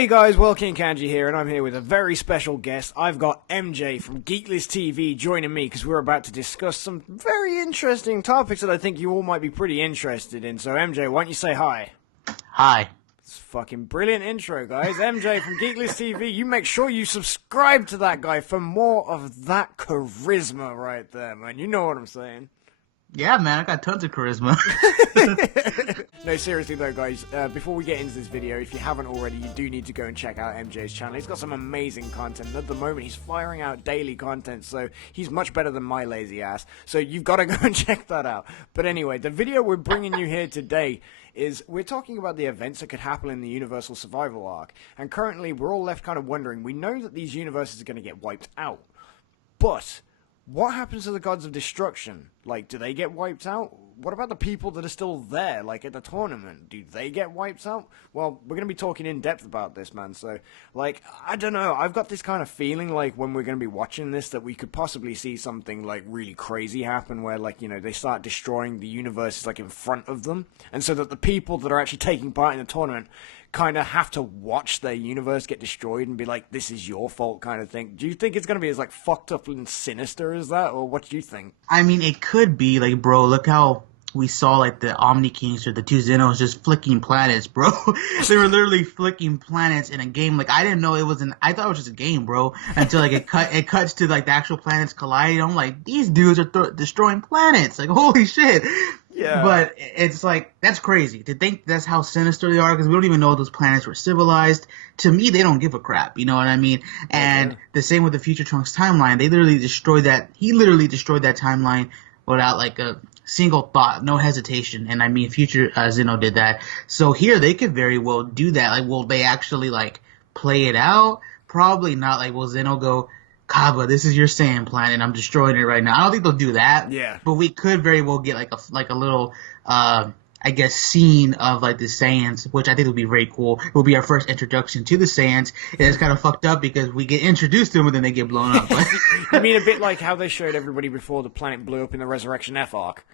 Hey guys, well, King Kanji here, and I'm here with a very special guest. I've got MJ from Geeklist TV joining me because we're about to discuss some very interesting topics that I think you all might be pretty interested in. So MJ, why don't you say hi? Hi. It's a fucking brilliant intro, guys. MJ from Geeklist TV, you make sure you subscribe to that guy for more of that charisma right there, man. You know what I'm saying. Yeah, man, I got tons of charisma. No, seriously though, guys, before we get into this video, if you haven't already, you do need to go and check out MJ's channel. He's got some amazing content. At the moment, he's firing out daily content, so he's much better than my lazy ass. So you've got to go and check that out. But anyway, the video we're bringing you here today is we're talking about the events that could happen in the Universal Survival Arc. And currently, we're all left kind of wondering, we know that these universes are going to get wiped out. But what happens to the gods of destruction? Like, do they get wiped out? What about the people that are still there, like at the tournament? Do they get wiped out? Well, we're going to be talking in depth about this, man. So, like, I don't know. I've got this kind of feeling like when we're going to be watching this that we could possibly see something, like, really crazy happen where, like, you know, they start destroying the universes, like, in front of them. And so that the people that are actually taking part in the tournament kind of have to watch their universe get destroyed and be like, this is your fault kind of thing. Do you think it's going to be as, like, fucked up and sinister as that? Or what do you think? I mean, it could be, like, bro, look how we saw, like, the Omni Kings or the two Zenos just flicking planets, bro. They were literally flicking planets in a game. Like, I didn't know it was I thought it was just a game, bro, until, like, it cuts to, like, the actual planets colliding. I'm like, these dudes are destroying planets. Like, holy shit. Yeah. But it's like, that's crazy to think that's how sinister they are, because we don't even know those planets were civilized. To me, they don't give a crap, you know what I mean? And the same with the Future Trunks timeline. He literally destroyed that timeline without, like, a single thought, no hesitation. And I mean, Future Zeno did that. So here they could very well do that. Like, will they actually, like, play it out? Probably not. Like, will Zeno go, Kaba, this is your sand planet, I'm destroying it right now. I don't think they'll do that. Yeah. But we could very well get like a little I guess scene of, like, the Saiyans, which I think would be very cool. It will be our first introduction to the Saiyans, and it's kind of fucked up because we get introduced to them and then they get blown up. You mean a bit like how they showed everybody before the planet blew up in the Resurrection F arc?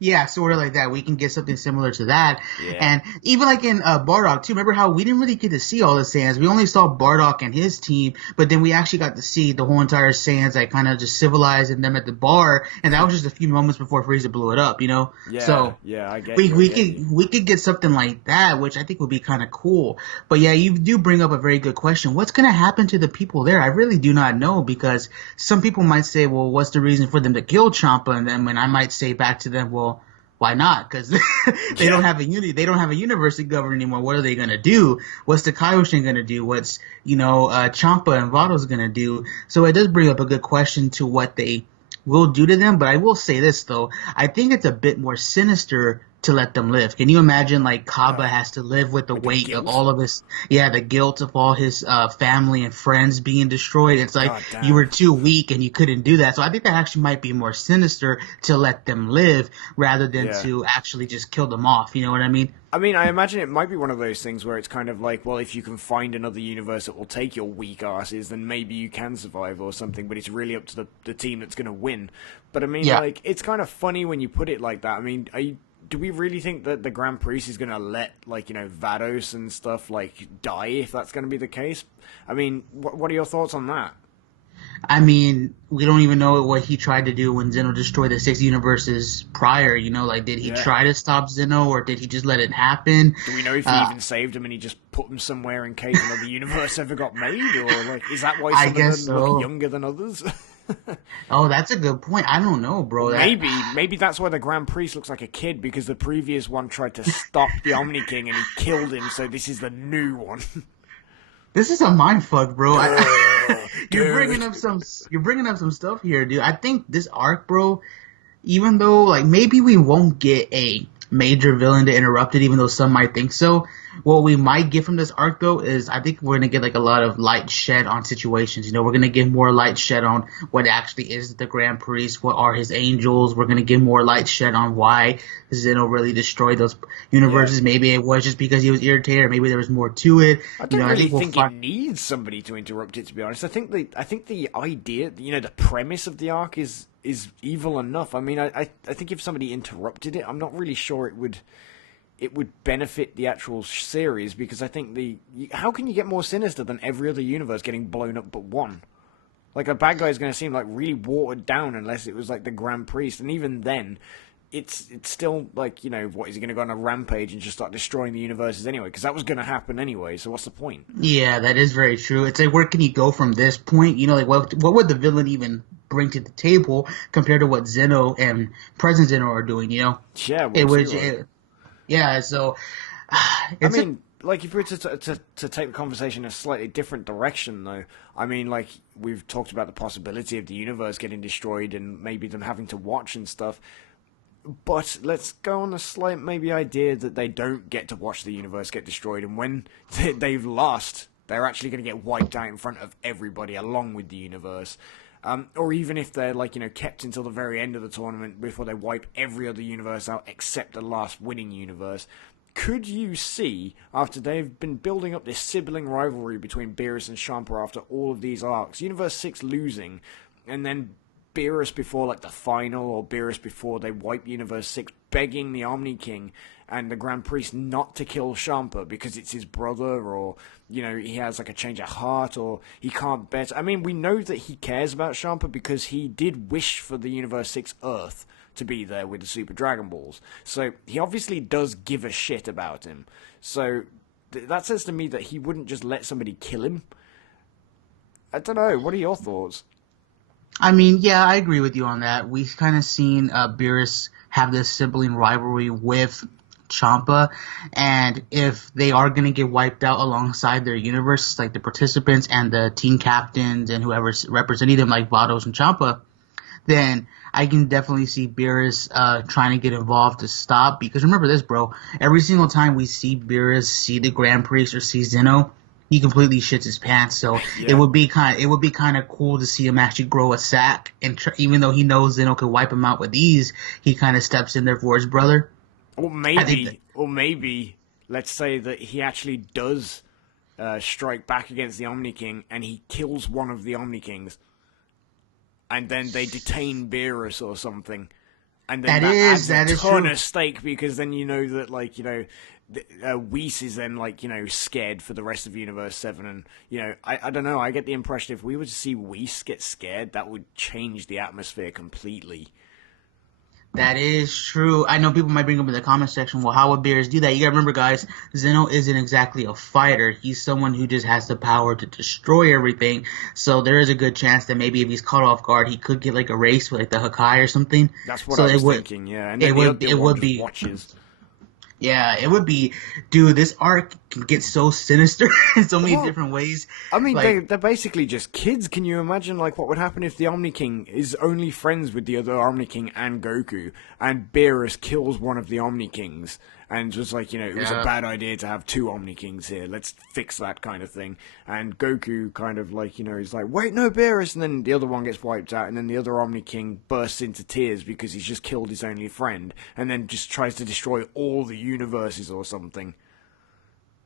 Yeah, sort of like that. We can get something similar to that. Yeah. And even like in Bardock, too. Remember how we didn't really get to see all the Saiyans? We only saw Bardock and his team, but then we actually got to see the whole entire Saiyans, like, kind of just civilized and them at the bar, and that was just a few moments before Frieza blew it up, you know? Yeah, so yeah, I get we could get something like that, which I think would be kind of cool. But yeah, you do bring up a very good question. What's going to happen to the people there? I really do not know, because some people might say, well, what's the reason for them to kill Champa? And then when I might say back to them, well, why not? Because they don't have a they don't have a universe to govern anymore. What are they gonna do? What's the Kaioshin gonna do? What's Champa and Vado's gonna do? So it does bring up a good question to what they will do to them. But I will say this though, I think it's a bit more sinister to let them live. Can you imagine, like, Kaba has to live with the weight of all of his, the guilt of all his family and friends being destroyed? It's like you were too weak and you couldn't do that. So I think that actually might be more sinister to let them live rather than to actually just kill them off. You know what I mean? I mean, I imagine it might be one of those things where it's kind of like, well, if you can find another universe that will take your weak asses, then maybe you can survive or something, but it's really up to the team that's going to win. But I mean, like, it's kind of funny when you put it like that. I mean, do we really think that the Grand Priest is going to let, like, you know, Vados and stuff, like, die if that's going to be the case? I mean, what are your thoughts on that? I mean, we don't even know what he tried to do when Zeno destroyed the 6 universes prior, you know? Like, did he try to stop Zeno, or did he just let it happen? Do we know if he even saved him and he just put him somewhere in case another universe ever got made? Or, like, is that why some of them look younger than others? Oh, that's a good point. I don't know, bro. Maybe that's why the Grand Priest looks like a kid, because the previous one tried to stop the Omni King and he killed him, so this is the new one. This is a mindfuck, bro. You're bringing up some stuff here, dude. I think this arc, bro, even though, like, maybe we won't get a major villain to interrupt it, even though some might think so. What we might get from this arc, though, is I think we're going to get, like, a lot of light shed on situations. You know, we're going to get more light shed on what actually is the Grand Priest, what are his angels. We're going to get more light shed on why Zeno really destroyed those universes. Maybe it was just because he was irritated, or maybe there was more to it. I don't really think it needs somebody to interrupt it, to be honest. I think the idea, you know, the premise of the arc is evil enough. I mean, I think if somebody interrupted it, I'm not really sure it would it would benefit the actual series, because I think how can you get more sinister than every other universe getting blown up but one? Like, a bad guy is going to seem like really watered down unless it was like the Grand Priest, and even then, it's still like, you know, what, is he going to go on a rampage and just start destroying the universes anyway? Because that was going to happen anyway, so what's the point? Yeah, that is very true. It's like, where can you go from this point? You know, like, what would the villain even bring to the table compared to what Zeno and Present Zeno are doing, you know? Yeah, It well, was, yeah, so, I mean, like, if we were to take the conversation in a slightly different direction, though, I mean, like, we've talked about the possibility of the universe getting destroyed and maybe them having to watch and stuff. But let's go on a slight maybe idea that they don't get to watch the universe get destroyed, and when they've lost, they're actually going to get wiped out in front of everybody along with the universe. Or even if they're, like, you know, kept until the very end of the tournament before they wipe every other universe out except the last winning universe. Could you see, after they've been building up this sibling rivalry between Beerus and Champa after all of these arcs, Universe 6 losing, and then Beerus before, like, the final, or Beerus before they wipe Universe 6, begging the Omni King and the Grand Priest not to kill Champa because it's his brother, or, you know, he has, like, a change of heart, or he can't bet. I mean, we know that he cares about Champa because he did wish for the Universe 6 Earth to be there with the Super Dragon Balls. So he obviously does give a shit about him. So that says to me that he wouldn't just let somebody kill him. I don't know. What are your thoughts? I mean, yeah, I agree with you on that. We've kind of seen Beerus have this sibling rivalry with Champa, and if they are going to get wiped out alongside their universe, like the participants and the team captains and whoever's representing them, like Vados and Champa, then I can definitely see Beerus trying to get involved to stop. Because remember this, bro, every single time we see Beerus see the Grand Priest or see Zeno, he completely shits his pants. So Yeah. it would be kind of cool to see him actually grow a sack, and even though he knows Zeno could wipe him out with ease, he kind of steps in there for his brother. Or maybe, let's say that he actually does strike back against the Omni King, and he kills one of the Omni Kings, and then they detain Beerus or something, and then that adds a ton of stake, because then you know that, like, you know, Whis is then, like, you know, scared for the rest of Universe 7, and, you know, I don't know, I get the impression if we were to see Whis get scared, that would change the atmosphere completely. That is true. I know people might bring up in the comment section, well, how would Beerus do that? You gotta remember, guys, Zeno isn't exactly a fighter. He's someone who just has the power to destroy everything. So there is a good chance that maybe if he's caught off guard, he could get, like, a race with, like, the Hakai or something. That's what I was thinking, yeah. And then it would be watches. Yeah, it would be, dude, this arc can get so sinister in so many different ways. I mean, like, they're basically just kids. Can you imagine, like, what would happen if the Omni King is only friends with the other Omni King and Goku, and Beerus kills one of the Omni Kings, and just, like, you know, it was a bad idea to have two Omni Kings here, let's fix that kind of thing. And Goku kind of, like, you know, is like, wait, no, Beerus, and then the other one gets wiped out, and then the other Omni King bursts into tears because he's just killed his only friend, and then just tries to destroy all the universes or something.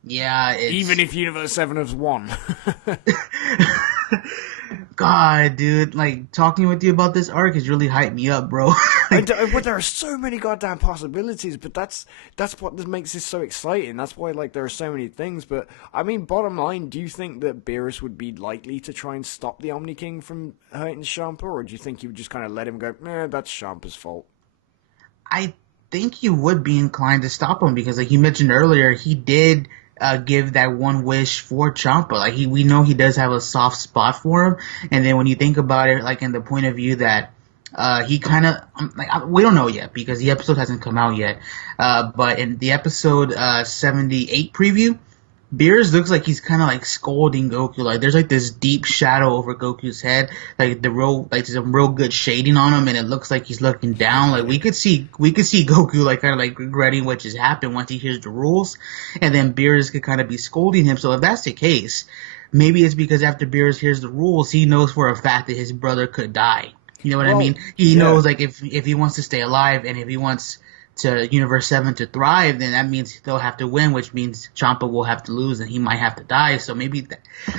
Yeah, even if Universe 7 has won. God, dude, like, talking with you about this arc has really hyped me up, bro. But there are so many goddamn possibilities, but that's what makes this so exciting. That's why, like, there are so many things. But, I mean, bottom line, do you think that Beerus would be likely to try and stop the Omni King from hurting Champa, or do you think he would just kind of let him go, that's Champa's fault? I think he would be inclined to stop him because, like you mentioned earlier, he did give that one wish for Champa. Like, we know he does have a soft spot for him. And then when you think about it, like, in the point of view that he kind of, we don't know yet because the episode hasn't come out yet. But in the episode 78 preview, Beerus looks like he's kind of like scolding Goku. Like, there's like this deep shadow over Goku's head. Like, there's some real good shading on him, and it looks like he's looking down. Like, we could see Goku like kind of like regretting what just happened once he hears the rules, and then Beerus could kind of be scolding him. So if that's the case, maybe it's because after Beerus hears the rules, he knows for a fact that his brother could die. You know what I mean? He knows, like, if he wants to stay alive and if he wants to Universe 7 to thrive, then that means they'll have to win, which means Champa will have to lose and he might have to die. So maybe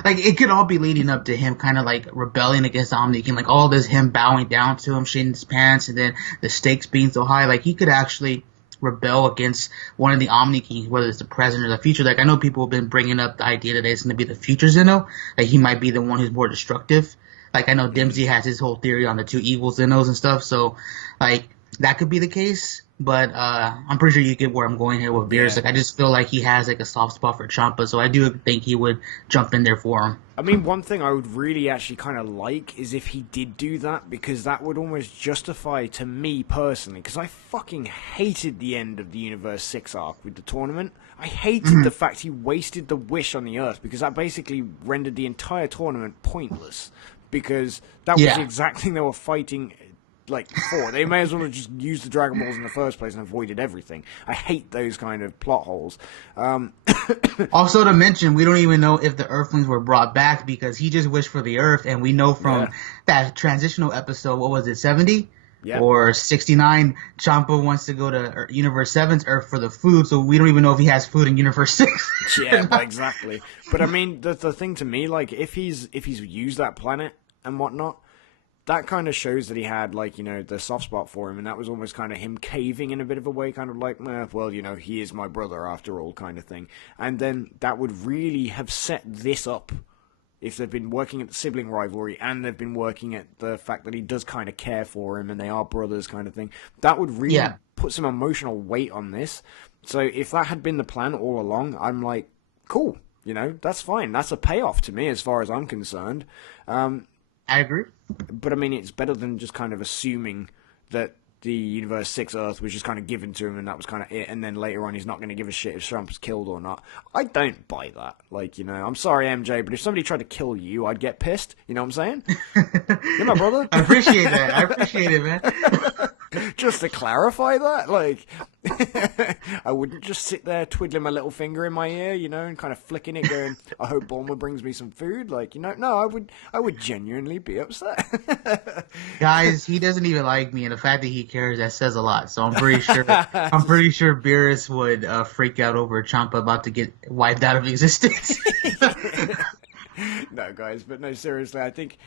like, it could all be leading up to him kind of like rebelling against the Omni King, like all this him bowing down to him, shitting his pants, and then the stakes being so high. Like, he could actually rebel against one of the Omni Kings, whether it's the present or the future. Like I know people have been bringing up the idea that it's going to be the future Zeno, that he might be the one who's more destructive. Like I know Dempsey has his whole theory on the two evil Zenos and stuff, so like that could be the case. But I'm pretty sure you get where I'm going here with Beerus. Yeah. Like I just feel like he has like a soft spot for Champa, so I do think he would jump in there for him. I mean, one thing I would really actually kind of like is if he did do that, because that would almost justify to me personally, because I fucking hated the end of the Universe 6 arc with the tournament. I hated the fact he wasted the wish on the Earth, because that basically rendered the entire tournament pointless, because that was the exact thing they were fighting like for. They may as well have just used the Dragon Balls in the first place and avoided everything. I hate those kind of plot holes. Also to mention, we don't even know if the Earthlings were brought back because he just wished for the Earth, and we know from that transitional episode, what was it, 70? Or 69, Champa wants to go to Universe 7's Earth for the food, so we don't even know if he has food in Universe 6. Yeah, exactly. But I mean, the thing to me, like, if he's used that planet and whatnot, that kind of shows that he had, like, you know, the soft spot for him, and that was almost kind of him caving in a bit of a way, kind of like, well, you know, he is my brother after all, kind of thing. And then that would really have set this up, if they've been working at the sibling rivalry, and they've been working at the fact that he does kind of care for him, and they are brothers, kind of thing. That would really put some emotional weight on this. So if that had been the plan all along, I'm like, cool, you know, that's fine. That's a payoff to me, as far as I'm concerned. I agree. But I mean, it's better than just kind of assuming that the Universe 6 Earth was just kind of given to him and that was kind of it, and then later on he's not going to give a shit if Trump's killed or not. I don't buy that. Like, you know, I'm sorry, MJ, but if somebody tried to kill you, I'd get pissed. You know what I'm saying? You're my brother. I appreciate that. I appreciate it, man. Just to clarify that, like, I wouldn't just sit there twiddling my little finger in my ear, you know, and kind of flicking it, going, I hope Bulma brings me some food. Like, you know, no, I would genuinely be upset. Guys, he doesn't even like me, and the fact that he cares, that says a lot. So I'm pretty sure Beerus would freak out over Champa about to get wiped out of existence. No, guys, but no, seriously, I think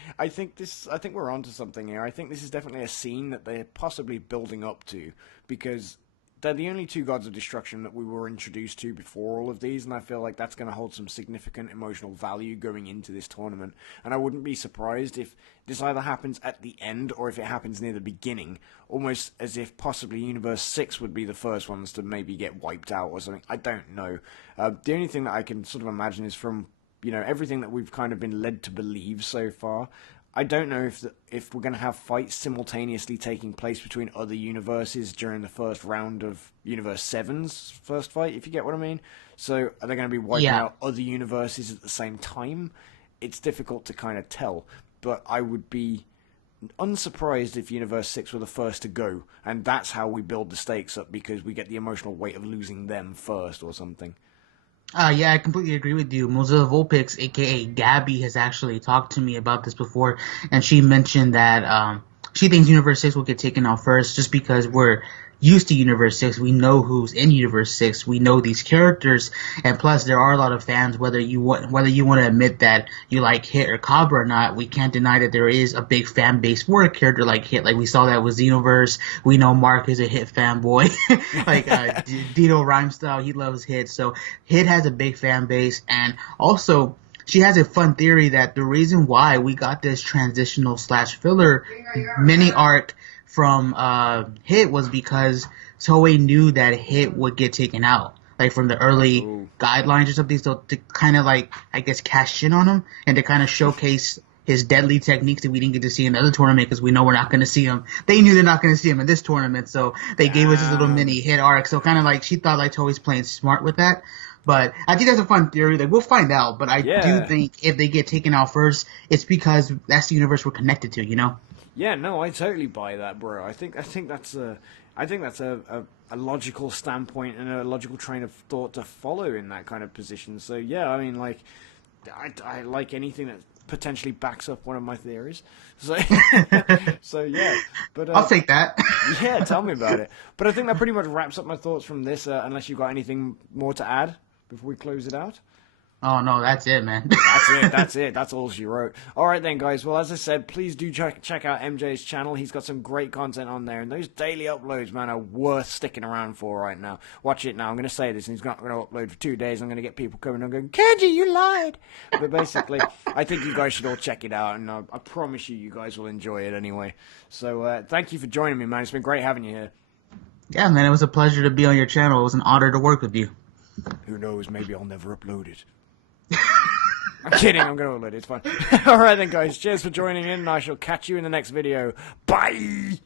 we're onto something here. I think this is definitely a scene that they're possibly building up to, because they're the only two gods of destruction that we were introduced to before all of these, and I feel like that's going to hold some significant emotional value going into this tournament. And I wouldn't be surprised if this either happens at the end or if it happens near the beginning, almost as if possibly Universe 6 would be the first ones to maybe get wiped out or something. I don't know. The only thing that I can sort of imagine is from, you know, everything that we've kind of been led to believe so far. I don't know if we're going to have fights simultaneously taking place between other universes during the first round of Universe 7's first fight, if you get what I mean. So are they going to be wiping out other universes at the same time? It's difficult to kind of tell, but I would be unsurprised if Universe 6 were the first to go, and that's how we build the stakes up, because we get the emotional weight of losing them first or something. Yeah, I completely agree with you. Mozilla Vulpix, aka Gabby, has actually talked to me about this before, and she mentioned that she thinks Universe 6 will get taken out first just because we're used to Universe 6. We know who's in Universe 6. We know these characters, and plus there are a lot of fans, whether you want to admit that you like Hit or Cabra or not, we can't deny that there is a big fan base for a character like Hit. Like we saw that with Xenoverse. We know Mark is a Hit fanboy. Like Dito Rhymestyle, he loves Hit. So Hit has a big fan base, and also she has a fun theory that the reason why we got this transitional / filler mini arc from Hit was because Toei knew that Hit would get taken out, like from the early guidelines or something, so to kind of like, I guess, cash in on him and to kind of showcase his deadly techniques that we didn't get to see in the other tournament, because we know we're not going to see him. They knew they're not going to see him in this tournament, so they gave us this little mini Hit arc. So kind of like she thought like Toei's playing smart with that. But I think that's a fun theory. Like, we'll find out. But I do think if they get taken out first, it's because that's the universe we're connected to, you know? Yeah, no, I totally buy that, bro. I think that's a logical standpoint and a logical train of thought to follow in that kind of position. So yeah, I mean, like, I like anything that potentially backs up one of my theories. So so yeah, but I'll take that. Yeah, tell me about it. But I think that pretty much wraps up my thoughts from this. Unless you've got anything more to add before we close it out. Oh no, that's it, man. That's it. That's all she wrote. All right then, guys. Well, as I said, please do check out MJ's channel. He's got some great content on there, and those daily uploads, man, are worth sticking around for right now. Watch it now. I'm going to say this, and he's not going to upload for 2 days. I'm going to get people coming and going, Kanji, you lied. But basically, I think you guys should all check it out, and I promise you guys will enjoy it anyway. So thank you for joining me, man. It's been great having you here. Yeah, man, it was a pleasure to be on your channel. It was an honor to work with you. Who knows? Maybe I'll never upload it. I'm kidding, I'm going to upload it, it's fine. Alright then guys, cheers for joining in, and I shall catch you in the next video. Bye!